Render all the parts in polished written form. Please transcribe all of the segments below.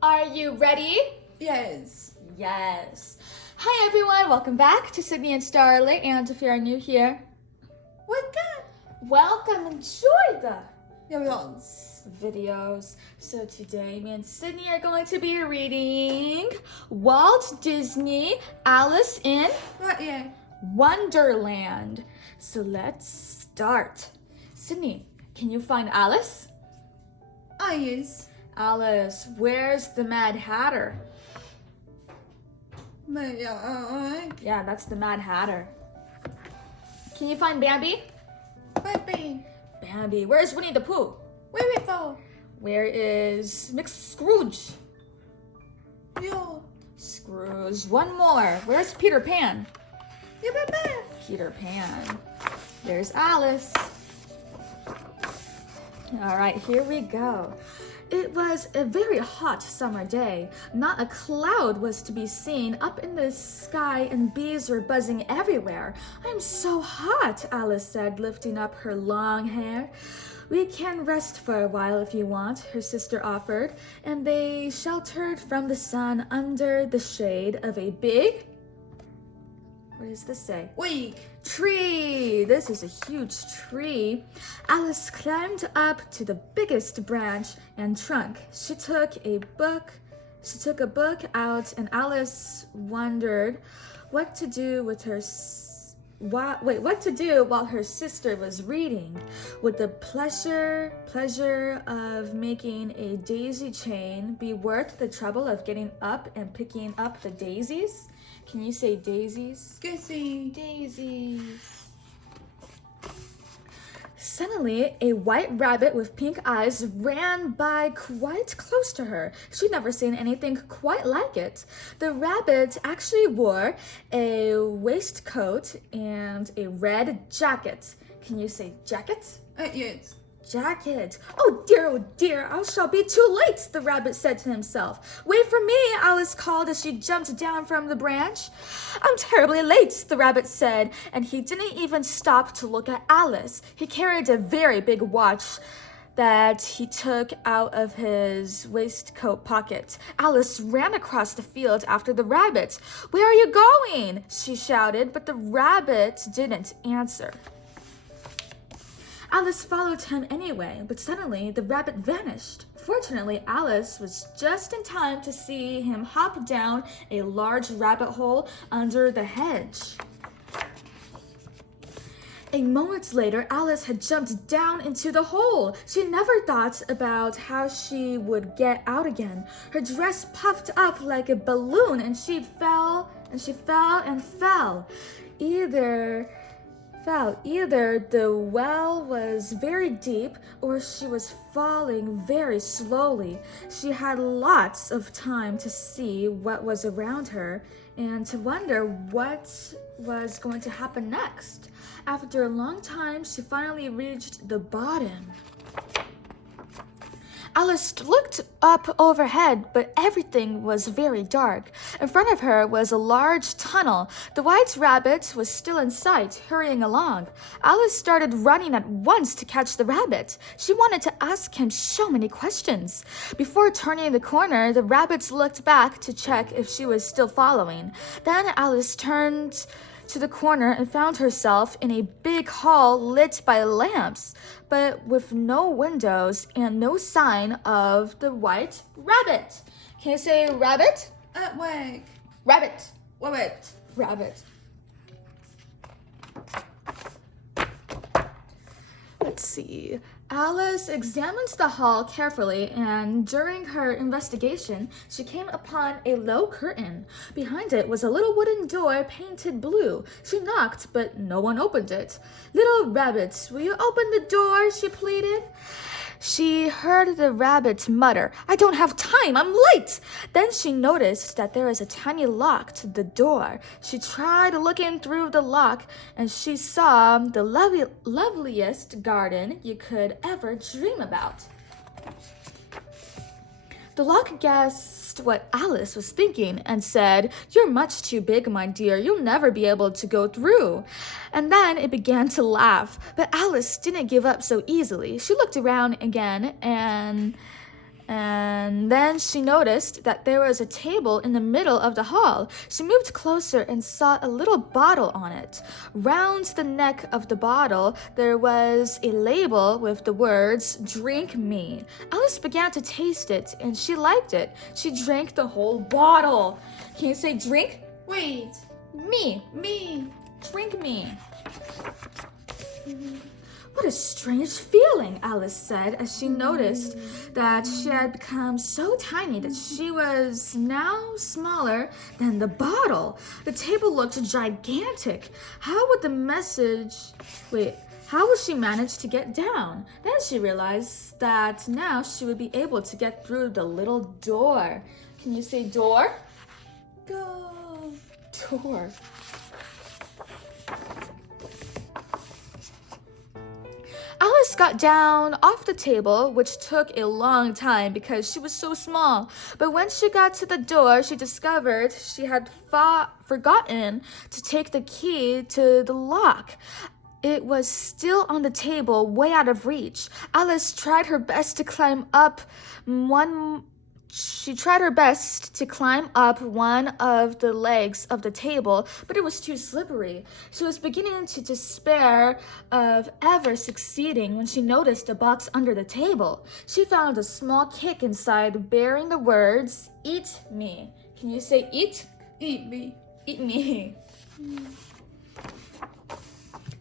Are you ready? Yes. Yes. Hi everyone, welcome back to Sydney and Starlight, and if you're new here, welcome, enjoy the videos. So today me and Sydney are going to be reading Walt Disney Alice in Wonderland. So let's start. Sydney, can you find Alice? Yes. Alice, where's the Mad Hatter? Yeah, that's the Mad Hatter. Can you find Bambi? Bambi, where's Winnie the Pooh? Where is Scrooge? Scrooge. One more. Where's Peter Pan? Peter Pan. There's Alice. All right, here we go. It was a very hot summer day. Not a cloud was to be seen up in the sky, and bees were buzzing everywhere. I'm so hot, Alice said, lifting up her long hair. We can rest for a while if you want, her sister offered, and they sheltered from the sun under the shade of a big... What does this say? Tree. This is a huge tree. Alice climbed up to the biggest branch and trunk. She took a book out, and Alice wondered what to do while her sister was reading. Would the pleasure of making a daisy chain be worth the trouble of getting up and picking up the daisies? Can you say daisies? Daisies. Suddenly, a white rabbit with pink eyes ran by quite close to her. She'd never seen anything quite like it. The rabbit actually wore a waistcoat and a red jacket. Can you say jacket? Yes. Jacket. Oh dear, I shall be too late, the rabbit said to himself. Wait for me, Alice called as she jumped down from the branch. I'm terribly late, the rabbit said, and he didn't even stop to look at Alice. He carried a very big watch that he took out of his waistcoat pocket. Alice ran across the field after the rabbit. Where are you going? She shouted, but the rabbit didn't answer. Alice followed him anyway, but suddenly the rabbit vanished. Fortunately, Alice was just in time to see him hop down a large rabbit hole under the hedge. A moment later, Alice had jumped down into the hole. She never thought about how she would get out again. Her dress puffed up like a balloon, and she fell. Either the well was very deep or she was falling very slowly. She had lots of time to see what was around her and to wonder what was going to happen next. After a long time, she finally reached the bottom. Alice looked up overhead, but everything was very dark. In front of her was a large tunnel. The white rabbit was still in sight, hurrying along. Alice started running at once to catch the rabbit. She wanted to ask him so many questions. Before turning the corner, the rabbit looked back to check if she was still following. Then Alice turned to the corner and found herself in a big hall lit by lamps, but with no windows and no sign of the white rabbit. Can you say rabbit? Rabbit. Rabbit. Let's see. Alice examined the hall carefully, and during her investigation, she came upon a low curtain. Behind it was a little wooden door painted blue. She knocked, but no one opened it. Little rabbit, will you open the door? She pleaded. She heard the rabbit mutter, I don't have time, I'm late. Then she noticed that there is a tiny lock to the door. She tried looking through the lock, and she saw the loveliest garden you could ever dream about. The lock guessed what Alice was thinking and said, You're much too big, my dear. You'll never be able to go through. And then it began to laugh. But Alice didn't give up so easily. She looked around again and And then she noticed that there was a table in the middle of the hall. She moved closer and saw a little bottle on it. Round the neck of the bottle, there was a label with the words, "Drink me." Alice began to taste it, and she liked it. She drank the whole bottle. Can you say drink? Wait. Me. Me. Drink me. What a strange feeling, Alice said as she noticed that she had become so tiny that she was now smaller than the bottle. The table looked gigantic. How would she manage to get down? Then she realized that now she would be able to get through the little door. Can you say door? Go. Door. Alice got down off the table, which took a long time because she was so small. But when she got to the door, she discovered she had forgotten to take the key to the lock. It was still on the table, way out of reach. Alice tried her best to climb up one of the legs of the table, but it was too slippery. She was beginning to despair of ever succeeding when she noticed a box under the table. She found a small cake inside bearing the words, "Eat me." Can you say eat? Eat me. Eat me.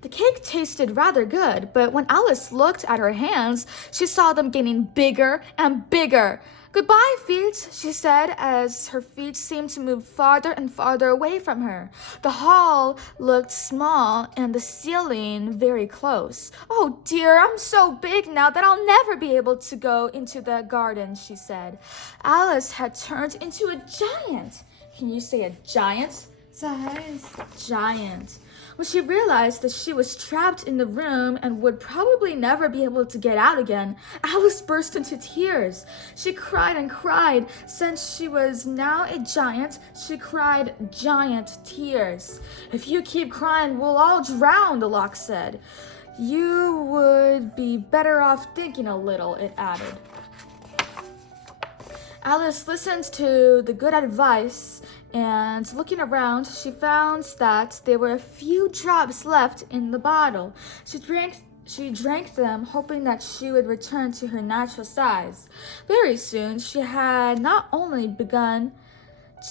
The cake tasted rather good, but when Alice looked at her hands, she saw them getting bigger and bigger. "Goodbye, feet," she said as her feet seemed to move farther and farther away from her. The hall looked small and the ceiling very close. "Oh dear, I'm so big now that I'll never be able to go into the garden," she said. Alice had turned into a giant. Can you say a giant? Size. Giant. When she realized that she was trapped in the room and would probably never be able to get out again, Alice burst into tears. She cried and cried. Since she was now a giant, she cried giant tears. "If you keep crying, we'll all drown," the lock said. "You would be better off thinking a little," it added. Alice listened to the good advice, and looking around, she found that there were a few drops left in the bottle. She drank them, hoping that she would return to her natural size. Very soon, she had not only begun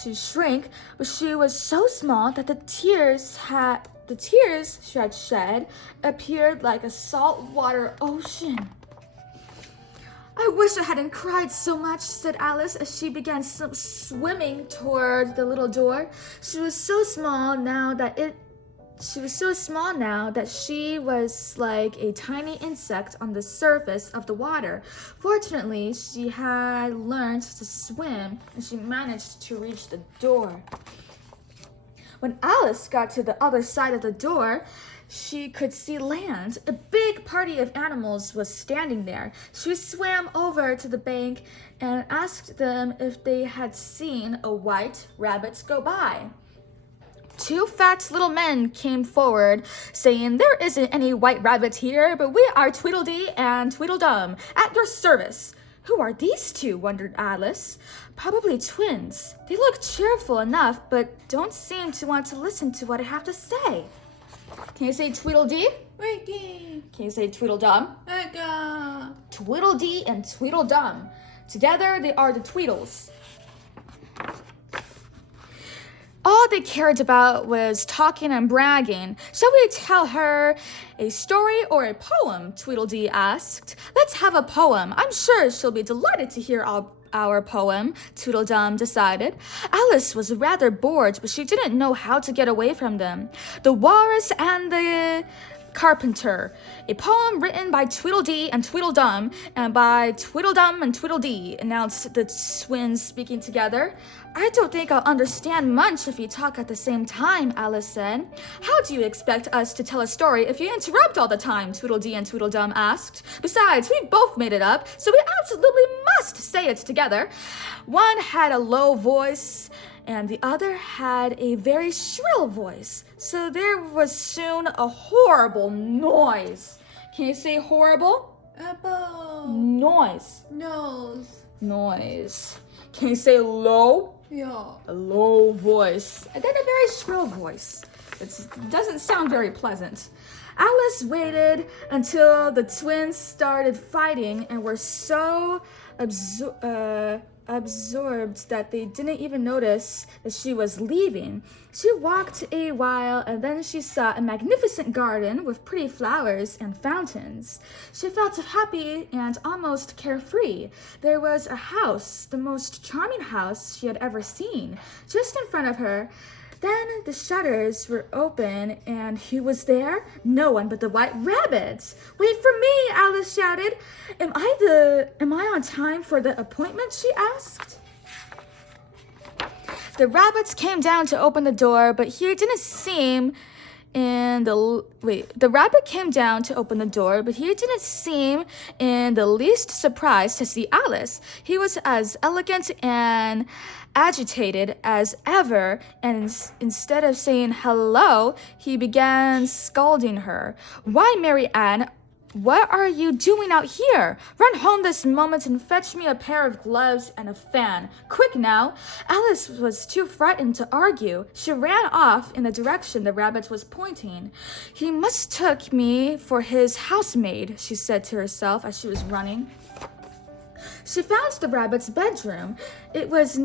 to shrink, but she was so small that the tears she had shed appeared like a saltwater ocean. "I wish I hadn't cried so much," said Alice as she began swimming toward the little door. She was so small now that she was like a tiny insect on the surface of the water. Fortunately, she had learned to swim and she managed to reach the door. When Alice got to the other side of the door, she could see land. A big party of animals was standing there. She swam over to the bank and asked them if they had seen a white rabbit go by. Two fat little men came forward, saying, "There isn't any white rabbit here, but we are Tweedledee and Tweedledum, at your service." "Who are these two?" wondered Alice. "Probably twins. They look cheerful enough, but don't seem to want to listen to what I have to say." Can you say Tweedledee? Wiki. Can you say Tweedledum? Ega. Tweedledee and Tweedledum. Together they are the Tweedles. All they cared about was talking and bragging. "Shall we tell her a story or a poem?" Tweedledee asked. "Let's have a poem. I'm sure she'll be delighted to hear our poem," Tweedledum decided. Alice was rather bored, but she didn't know how to get away from them. "The Walrus and the Carpenter, a poem written by Tweedledee and Tweedledum and by Tweedledum and Tweedledee," announced the twins speaking together. "I don't think I'll understand much if you talk at the same time," Alice said. "How do you expect us to tell a story if you interrupt all the time?" Tweedledee and Tweedledum asked. "Besides, we both made it up, so we absolutely must say it together." One had a low voice and the other had a very shrill voice, so there was soon a horrible noise. Can you say horrible? Apple. Noise. Nose. noise. Can you say low? Yeah. A low voice, and then a very shrill voice. It doesn't sound very pleasant. Alice waited until the twins started fighting and were so absorbed that they didn't even notice that she was leaving. She walked a while and then she saw a magnificent garden with pretty flowers and fountains. She felt happy and almost carefree. There was a house, the most charming house she had ever seen, just in front of her. Then the shutters were open, and who was there? No one but the White Rabbit. Wait for me, Alice shouted. Am I on time for the appointment? She asked. The rabbits came down to open the door, but he didn't seem the rabbit came down to open the door, but he didn't seem in the least surprised to see Alice. He was as elegant and agitated as ever, and instead of saying hello, he began scolding her. Why, Mary Ann, what are you doing out here? Run home this moment and fetch me a pair of gloves and a fan. Quick now. Alice was too frightened to argue. She ran off in the direction the rabbit was pointing. He must take me for his housemaid, she said to herself as she was running. She found the rabbit's bedroom. It was a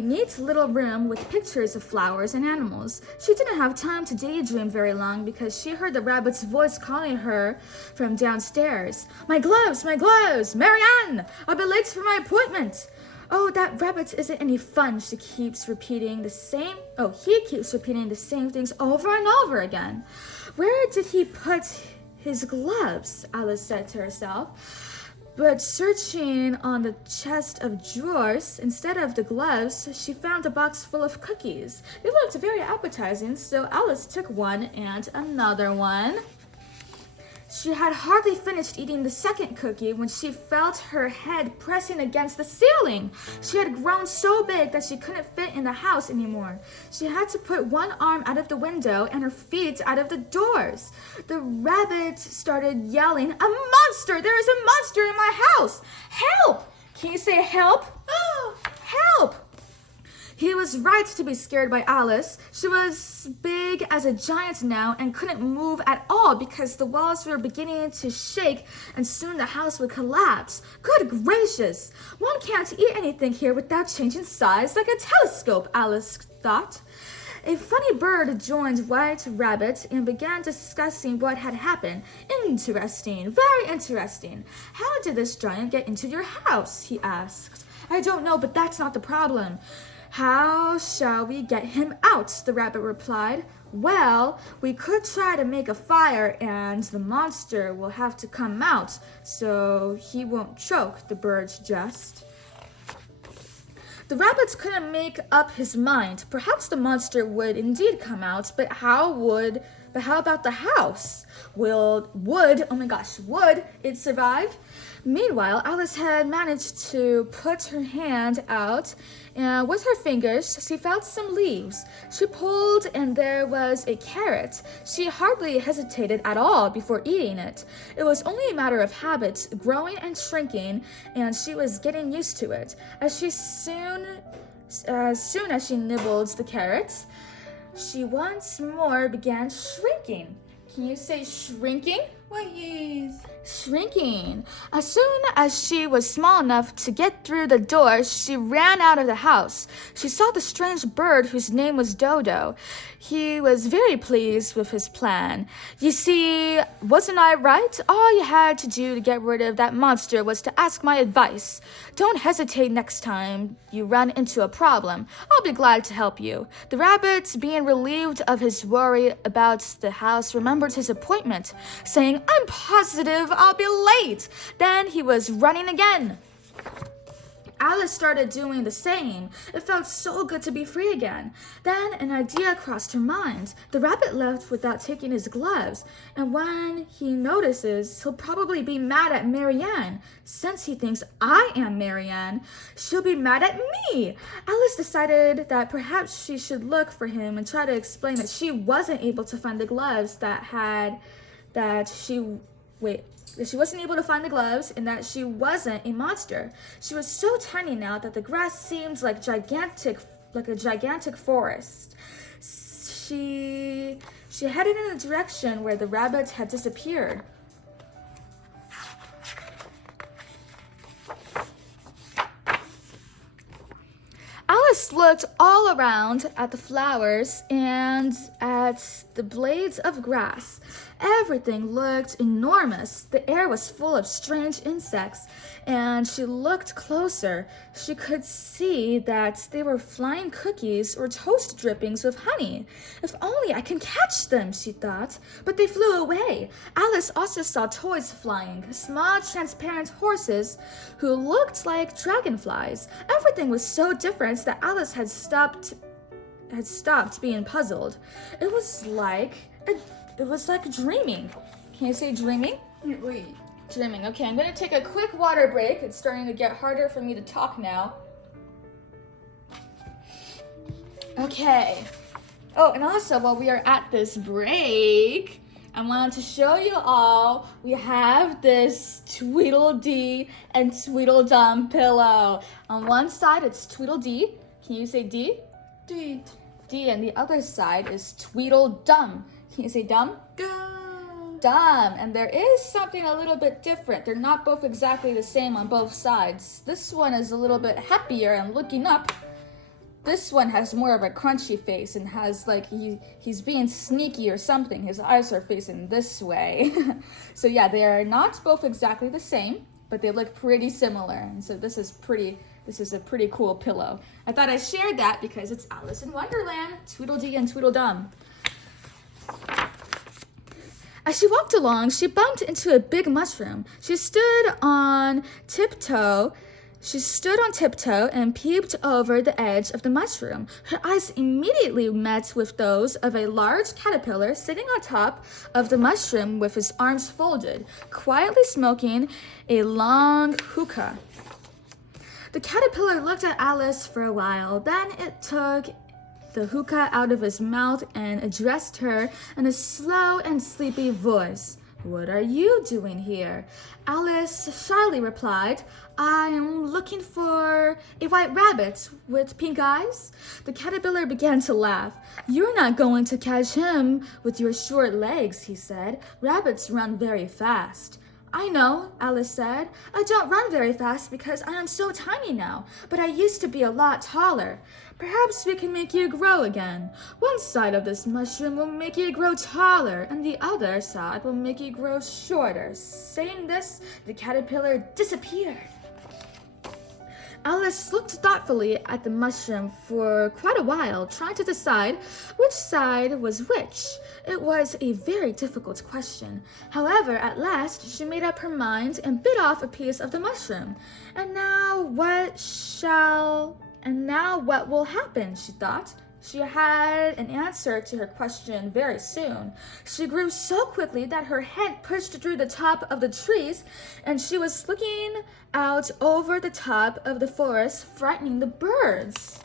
neat little room with pictures of flowers and animals. She didn't have time to daydream very long because she heard the rabbit's voice calling her from downstairs. My gloves, Mary Ann, I'll be late for my appointment. Oh, that rabbit isn't any fun. He keeps repeating the same things over and over again. Where did he put his gloves? Alice said to herself. But searching on the chest of drawers, instead of the gloves, she found a box full of cookies. They looked very appetizing, so Alice took one and another one. She had hardly finished eating the second cookie when she felt her head pressing against the ceiling. She had grown so big that she couldn't fit in the house anymore. She had to put one arm out of the window and her feet out of the doors. The rabbit started yelling, "A monster! There is a monster in my house! Help!" Can you say help? Oh, help! He was right to be scared by Alice. She was big as a giant now and couldn't move at all because the walls were beginning to shake and soon the house would collapse. Good gracious! One can't eat anything here without changing size like a telescope, Alice thought. A funny bird joined White Rabbit and began discussing what had happened. Interesting, very interesting. How did this giant get into your house? He asked. I don't know, but that's not the problem. How shall we get him out? The rabbit replied. Well, we could try to make a fire and the monster will have to come out so he won't choke, the bird suggested. The rabbit couldn't make up his mind. Perhaps the monster would indeed come out, but how about the house? Would it survive? Meanwhile, Alice had managed to put her hand out, and with her fingers, she felt some leaves. She pulled, and there was a carrot. She hardly hesitated at all before eating it. It was only a matter of habit, growing and shrinking, and she was getting used to it. As soon as she nibbled the carrots, she once more began shrinking. Can you say shrinking? Why, yes. Shrinking. As soon as she was small enough to get through the door, she ran out of the house. She saw the strange bird whose name was Dodo. He was very pleased with his plan. You see, wasn't I right? All you had to do to get rid of that monster was to ask my advice. Don't hesitate next time you run into a problem. I'll be glad to help you. The rabbit, being relieved of his worry about the house, remembered his appointment, saying, I'm positive I'll be late. Then he was running again. Alice started doing the same. It felt so good to be free again. Then an idea crossed her mind. The rabbit left without taking his gloves, and when he notices, he'll probably be mad at Mary Ann. Since he thinks I am Mary Ann, she'll be mad at me. Alice decided that perhaps she should look for him and try to explain that she wasn't able to find the gloves that she wasn't able to find the gloves and that she wasn't a monster. She was so tiny now that the grass seemed like a gigantic forest. She headed in the direction where the rabbit had disappeared. Alice looked all around at the flowers and at the blades of grass. Everything looked enormous. The air was full of strange insects, and she looked closer. She could see that they were flying cookies or toast drippings with honey. If only I can catch them, she thought, but they flew away. Alice also saw toys flying, small transparent horses who looked like dragonflies. Everything was so different that Alice had stopped being puzzled. It was like dreaming. Can you say dreaming? Wait. Dreaming. Okay, I'm gonna take a quick water break. It's starting to get harder for me to talk now. Okay. Oh, and also while we are at this break, I wanted to show you all, we have this Tweedledee and Tweedledum pillow. On one side, it's Tweedledee. Can you say D? D. D, and the other side is Tweedledum. Can you say dumb? Dumb. And there is something a little bit different. They're not both exactly the same on both sides. This one is a little bit happier and looking up. This one has more of a crunchy face and has like he's being sneaky or something. His eyes are facing this way. So yeah, they are not both exactly the same, but they look pretty similar. And so this is a pretty cool pillow. I thought I shared that because it's Alice in Wonderland, Tweedledee and Tweedledum. As she walked along, she bumped into a big mushroom. She stood on tiptoe and peeped over the edge of the mushroom. Her eyes immediately met with those of a large caterpillar sitting on top of the mushroom with his arms folded, quietly smoking a long hookah. The caterpillar looked at Alice for a while. Then it took the hookah out of his mouth and addressed her in a slow and sleepy voice. "What are you doing here?" Alice shyly replied, "I am looking for a white rabbit with pink eyes." The caterpillar began to laugh. "You're not going to catch him with your short legs," he said. "Rabbits run very fast." "I know," Alice said. "I don't run very fast because I am so tiny now, but I used to be a lot taller. Perhaps we can make you grow again. One side of this mushroom will make you grow taller, and the other side will make you grow shorter." Saying this, the caterpillar disappeared. Alice looked thoughtfully at the mushroom for quite a while, trying to decide which side was which. It was a very difficult question. However, at last, she made up her mind and bit off a piece of the mushroom. And now what will happen, she thought. She had an answer to her question very soon. She grew so quickly that her head pushed through the top of the trees, and she was looking out over the top of the forest, frightening the birds.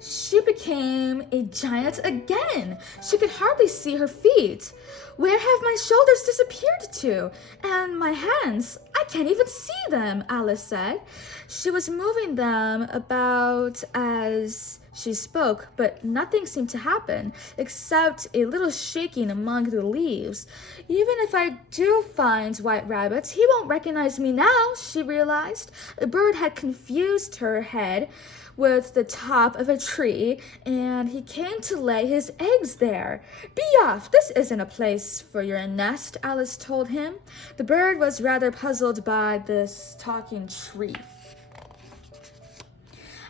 She became a giant again. She could hardly see her feet. "Where have my shoulders disappeared to? And my hands? I can't even see them," Alice said. She was moving them about as she spoke, but nothing seemed to happen, except a little shaking among the leaves. "Even if I do find White Rabbit, he won't recognize me now," she realized. A bird had confused her head with the top of a tree, and he came to lay his eggs there. "Be off! This isn't a place for your nest," Alice told him. The bird was rather puzzled by this talking tree.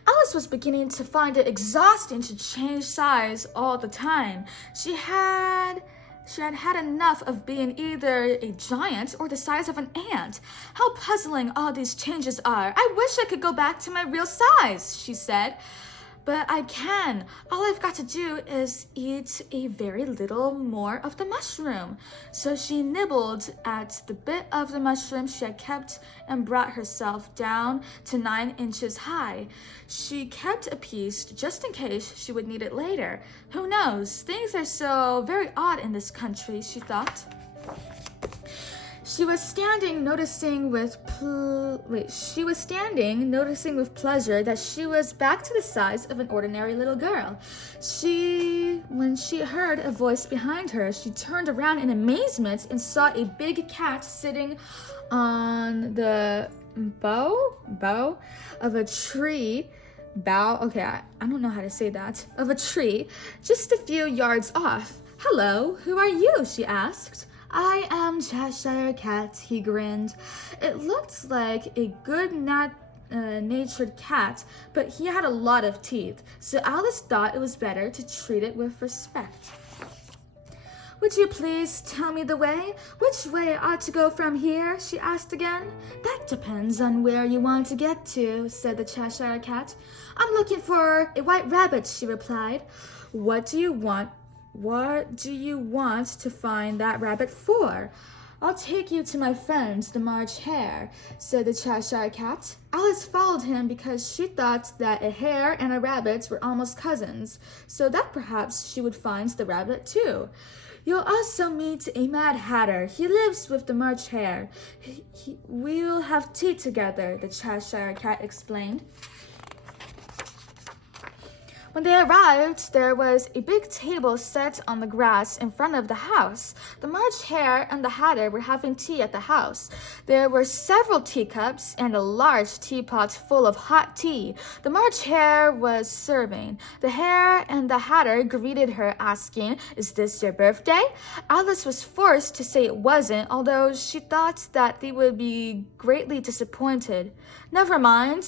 Alice was beginning to find it exhausting to change size all the time. She had enough of being either a giant or the size of an ant. "How puzzling all these changes are. I wish I could go back to my real size," she said. But I can. All I've got to do is eat a very little more of the mushroom. So she nibbled at the bit of the mushroom she had kept and brought herself down to 9 inches high. She kept a piece just in case she would need it later. Who knows? Things are so very odd in this country, she thought. She was standing, noticing with pleasure that she was back to the size of an ordinary little girl. When she heard a voice behind her, she turned around in amazement and saw a big cat sitting on the bough of a tree. I don't know how to say that. Of a tree, just a few yards off. "Hello, who are you?" she asked. "I am Cheshire Cat," he grinned. It looked like a good natured cat, but he had a lot of teeth, so Alice thought it was better to treat it with respect. "Would you please tell me the way? Which way ought to go from here?" she asked again. "That depends on where you want to get to," said the Cheshire Cat. "I'm looking for a white rabbit," she replied. What do you want to find that rabbit for?" "I'll take you to my friend, the March Hare," said the Cheshire Cat. Alice followed him because she thought that a hare and a rabbit were almost cousins, so that perhaps she would find the rabbit too. "You'll also meet a Mad Hatter. He lives with the March Hare. We'll have tea together," the Cheshire Cat explained. When they arrived, there was a big table set on the grass in front of the house. The March Hare and the Hatter were having tea at the house. There were several teacups and a large teapot full of hot tea. The March Hare was serving. The Hare and the Hatter greeted her, asking, "Is this your birthday?" Alice was forced to say it wasn't, although she thought that they would be greatly disappointed. "Never mind,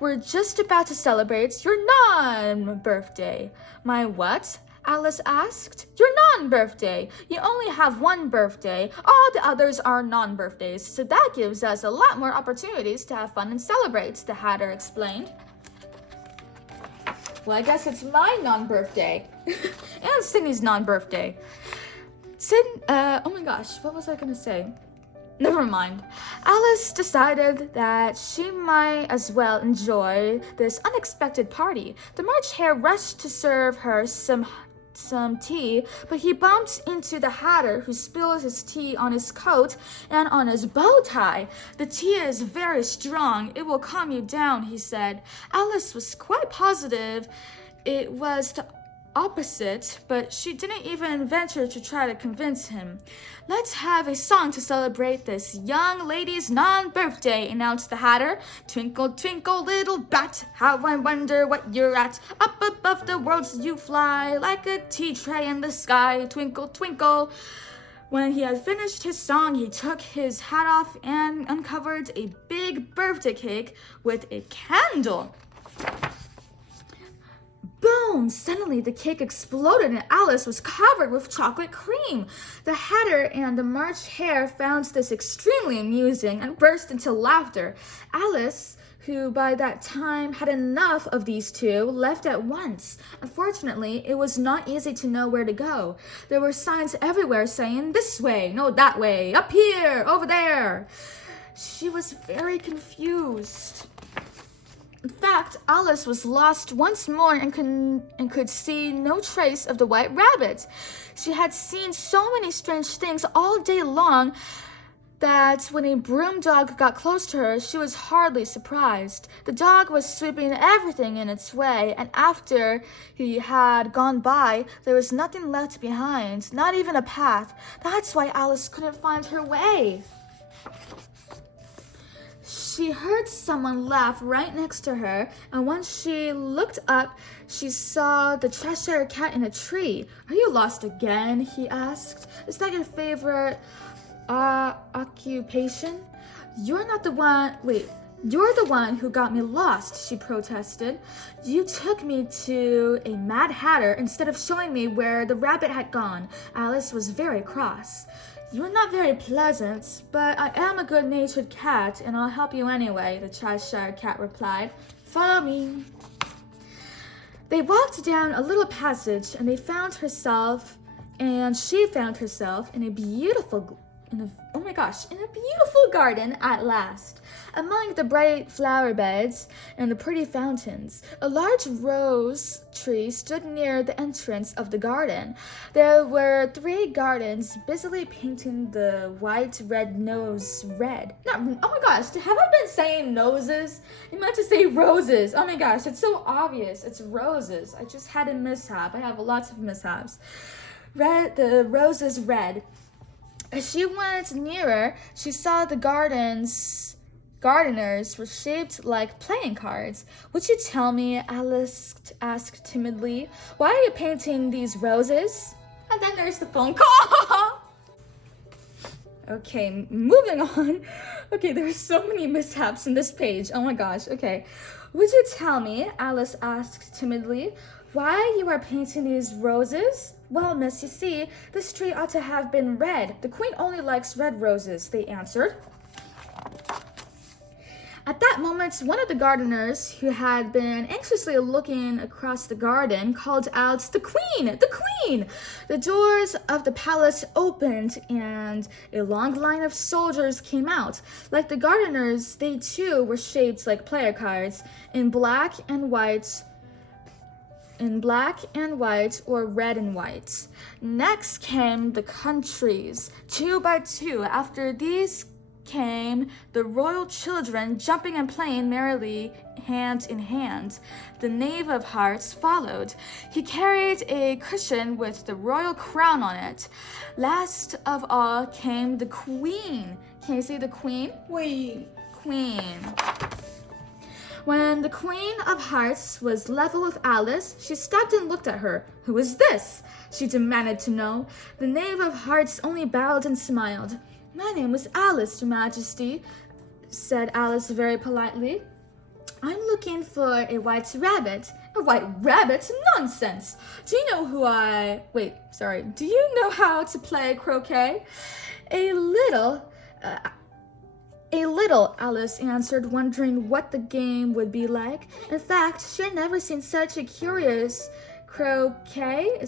we're just about to celebrate your non-birthday." "My what?" Alice asked. "Your non-birthday. You only have one birthday. All the others are non-birthdays, so that gives us a lot more opportunities to have fun and celebrate," the Hatter explained. "Well, I guess it's my non-birthday." And Sydney's non-birthday. Oh my gosh, what was I gonna say? Never mind. Alice decided that she might as well enjoy this unexpected party. The March Hare rushed to serve her some tea, but he bumped into the Hatter, who spilled his tea on his coat and on his bow tie. "The tea is very strong. It will calm you down," he said. Alice was quite positive it was the opposite, but she didn't even venture to try to convince him. "Let's have a song to celebrate this young lady's non-birthday," announced the Hatter. "Twinkle, twinkle, little bat, how I wonder what you're at. Up above the worlds you fly, like a tea tray in the sky. Twinkle, twinkle." When he had finished his song, he took his hat off and uncovered a big birthday cake with a candle. Boom! Suddenly the cake exploded and Alice was covered with chocolate cream. The Hatter and the March Hare found this extremely amusing and burst into laughter. Alice, who by that time had enough of these two, left at once. Unfortunately, it was not easy to know where to go. There were signs everywhere saying, "This way, no, that way, up here, over there." She was very confused. In fact, Alice was lost once more and could see no trace of the white rabbit. She had seen so many strange things all day long that when a broom dog got close to her, she was hardly surprised. The dog was sweeping everything in its way, and after he had gone by, there was nothing left behind, not even a path. That's why Alice couldn't find her way. She heard someone laugh right next to her, and when she looked up, she saw the Cheshire Cat in a tree. "Are you lost again?" he asked. "Is that your favorite occupation?" You're the one who got me lost," she protested. "You took me to a Mad Hatter instead of showing me where the rabbit had gone." Alice was very cross. "You're not very pleasant, but I am a good-natured cat, and I'll help you anyway," the Cheshire Cat replied. "Follow me." They walked down a little passage and she found herself in a beautiful garden at last. Among the bright flower beds and the pretty fountains, a large rose tree stood near the entrance of the garden. There were 3 gardens busily painting the white-red nose red. Oh my gosh, have I been saying noses? I meant to say roses. Oh my gosh, it's so obvious. It's roses. I just had a mishap. I have lots of mishaps. The roses red. As she went nearer, she saw the gardeners were shaped like playing cards. Would you tell me, Alice asked timidly, why are you painting these roses? And then there's the phone call. Okay, moving on. Okay, there's so many mishaps in this page. Oh my gosh, okay. Would you tell me, Alice asked timidly, why you are painting these roses? Well, miss, you see, this tree ought to have been red. The queen only likes red roses, they answered. At that moment, one of the gardeners, who had been anxiously looking across the garden, called out, "The queen! The queen!" The doors of the palace opened, and a long line of soldiers came out. Like the gardeners, they too were shaped like player cards, in black and white or red and white. Next came the countries, 2 by 2. After these came the royal children, jumping and playing merrily hand in hand. The Knave of Hearts followed. He carried a cushion with the royal crown on it. Last of all came the queen. Can you see the queen? Queen. When the Queen of Hearts was level with Alice, she stopped and looked at her. "Who is this?" she demanded to know. The Knave of Hearts only bowed and smiled. "My name is Alice, Your Majesty," said Alice very politely. "I'm looking for a white rabbit." "A white rabbit? Nonsense! Do you know how to play croquet?" A little, Alice answered, wondering what the game would be like. In fact, she had never seen such a curious croquet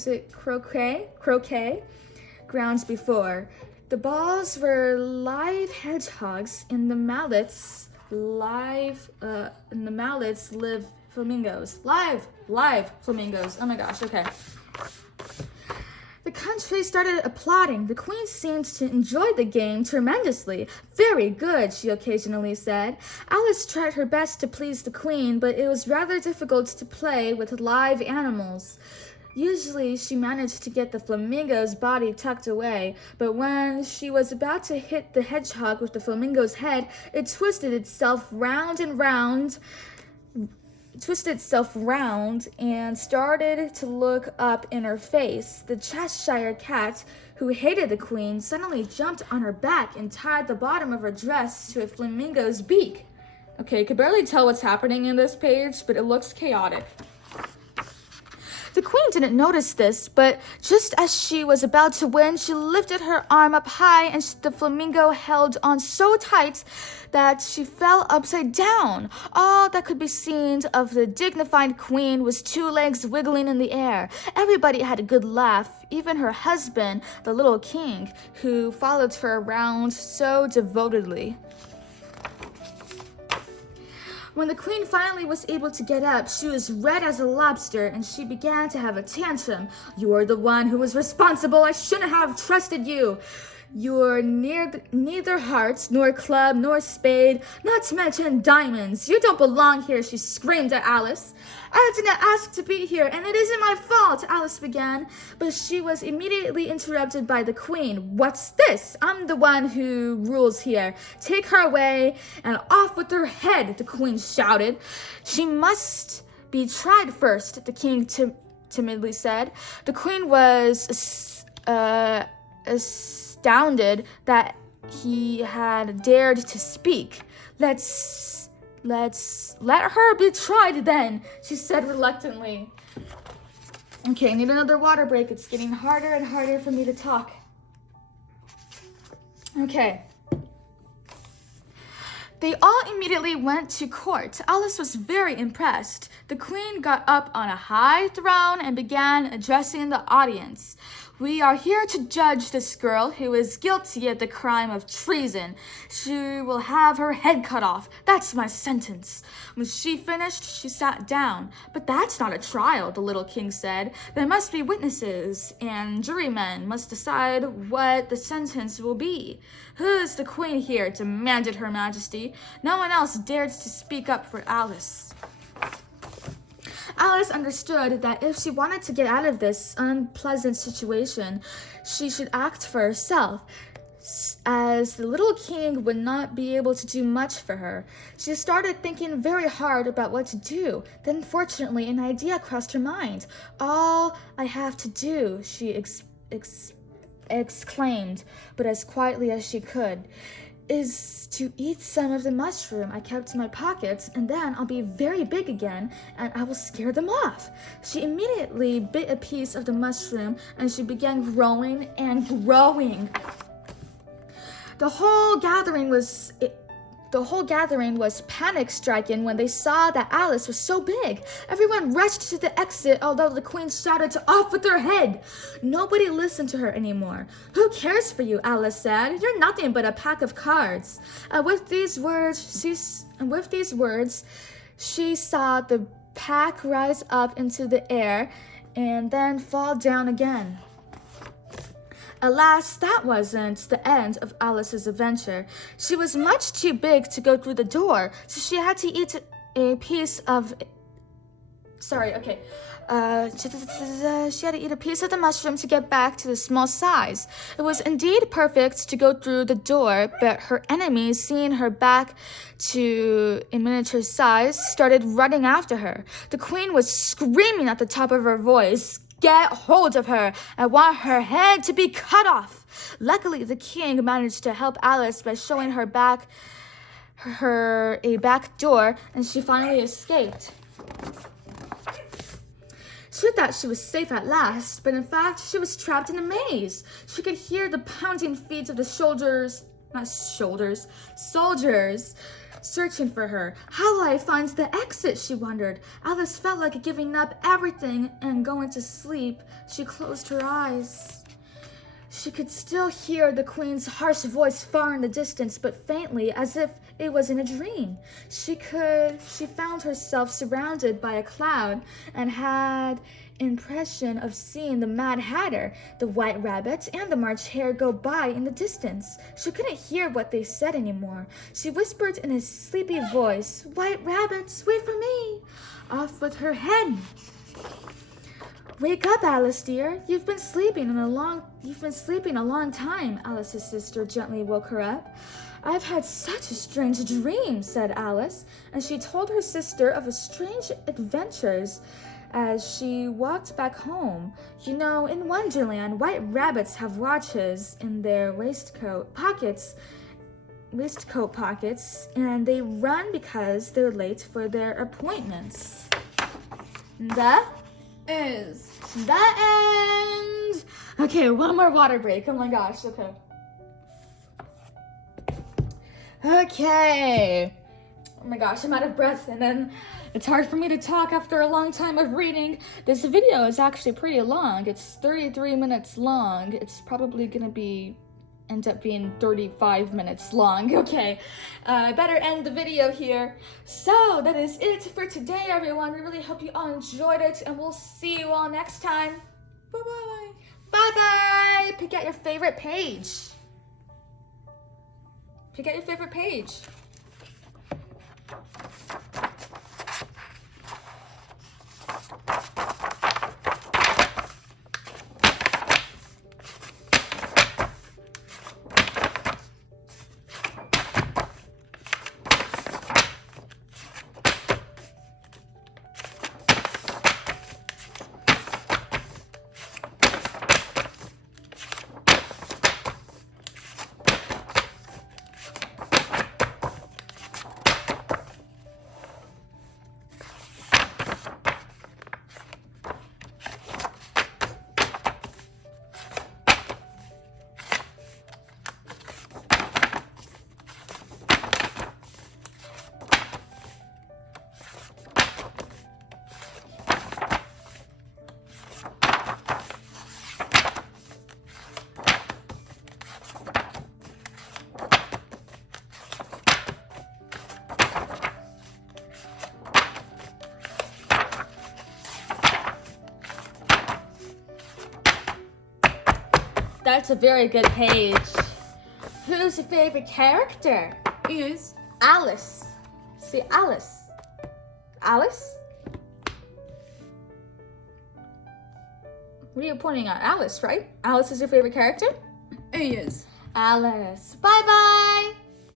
grounds before. The balls were live hedgehogs, and the mallets live flamingos. Live flamingos. Oh my gosh, okay. The country started applauding. The queen seemed to enjoy the game tremendously. "Very good," she occasionally said. Alice tried her best to please the queen, but it was rather difficult to play with live animals. Usually, she managed to get the flamingo's body tucked away, but when she was about to hit the hedgehog with the flamingo's head, it twisted itself round and started to look up in her face. The Cheshire Cat, who hated the queen, suddenly jumped on her back and tied the bottom of her dress to a flamingo's beak. Okay, you can barely tell what's happening in this page, but it looks chaotic. The queen didn't notice this, but just as she was about to win, she lifted her arm up high and the flamingo held on so tight that she fell upside down. All that could be seen of the dignified queen was 2 legs wiggling in the air. Everybody had a good laugh, even her husband, the little king, who followed her around so devotedly. When the queen finally was able to get up, she was red as a lobster, and she began to have a tantrum. "You're the one who was responsible. I shouldn't have trusted you. You're neither heart, nor club, nor spade, not to mention diamonds. You don't belong here," she screamed at Alice. "I didn't ask to be here, and it isn't my fault," Alice began, but she was immediately interrupted by the queen. "What's this? I'm the one who rules here. Take her away and off with her head," the queen shouted. "She must be tried first," the king timidly said. The queen was astounded that he had dared to speak. Let's let her be tried then," she said reluctantly. Okay, I need another water break. It's getting harder and harder for me to talk. Okay. They all immediately went to court. Alice was very impressed. The queen got up on a high throne and began addressing the audience. We are here to judge this girl who is guilty of the crime of treason. She will have her head cut off. That's my sentence. When she finished, she sat down. But that's not a trial, the little king said. There must be witnesses, and jurymen must decide what the sentence will be. Who is the queen here? Demanded Her Majesty. No one else dared to speak up for Alice. Alice understood that if she wanted to get out of this unpleasant situation, she should act for herself, as the little king would not be able to do much for her. She started thinking very hard about what to do. Then, fortunately, an idea crossed her mind. All I have to do, she exclaimed, but as quietly as she could, is to eat some of the mushroom I kept in my pockets, and then I'll be very big again, and I will scare them off. She immediately bit a piece of the mushroom, and she began growing and growing. The whole gathering was panic-stricken when they saw that Alice was so big. Everyone rushed to the exit, although the queen shouted to off with her head. Nobody listened to her anymore. Who cares for you, Alice said. You're nothing but a pack of cards. With these words, she saw the pack rise up into the air and then fall down again. Alas, that wasn't the end of Alice's adventure. She was much too big to go through the door, so she had to eat a piece of... She had to eat a piece of the mushroom to get back to the small size. It was indeed perfect to go through the door, but her enemies, seeing her back to a miniature size, started running after her. The queen was screaming at the top of her voice, "Get hold of her! I want her head to be cut off!" Luckily, the king managed to help Alice by showing her a back door, and she finally escaped. She thought she was safe at last, but in fact, she was trapped in a maze. She could hear the pounding feet of the soldiers searching for her. How will I find the exit, she wondered. Alice felt like giving up everything and going to sleep. She closed her eyes. She could still hear the queen's harsh voice far in the distance, but faintly, as if it was in a dream. She found herself surrounded by a cloud and had impression of seeing the Mad Hatter, the White Rabbit, and the March Hare go by in the distance. She couldn't hear what they said anymore. She whispered in a sleepy voice, "White Rabbits, wait for me!" Off with her head. "Wake up, Alice dear. You've been sleeping a long time," Alice's sister gently woke her up. "I've had such a strange dream," said Alice, and she told her sister of her strange adventures as she walked back home. "You know, in Wonderland, white rabbits have watches in their waistcoat pockets, and they run because they're late for their appointments." That is the end. Okay, one more water break. Oh my gosh, okay. Okay. Oh my gosh, I'm out of breath, and then it's hard for me to talk after a long time of reading. This video is actually pretty long. It's 33 minutes long. It's probably gonna end up being 35 minutes long. Okay, I better end the video here. So that is it for today, everyone. We really hope you all enjoyed it, and we'll see you all next time. Bye-bye. Bye-bye. Pick out your favorite page. Pick out your favorite page. That's a very good page. Who's your favorite character? Yes. Alice. See, Alice. Alice? What are you pointing at? Alice, right? Alice is your favorite character? Yes. Alice. Bye-bye.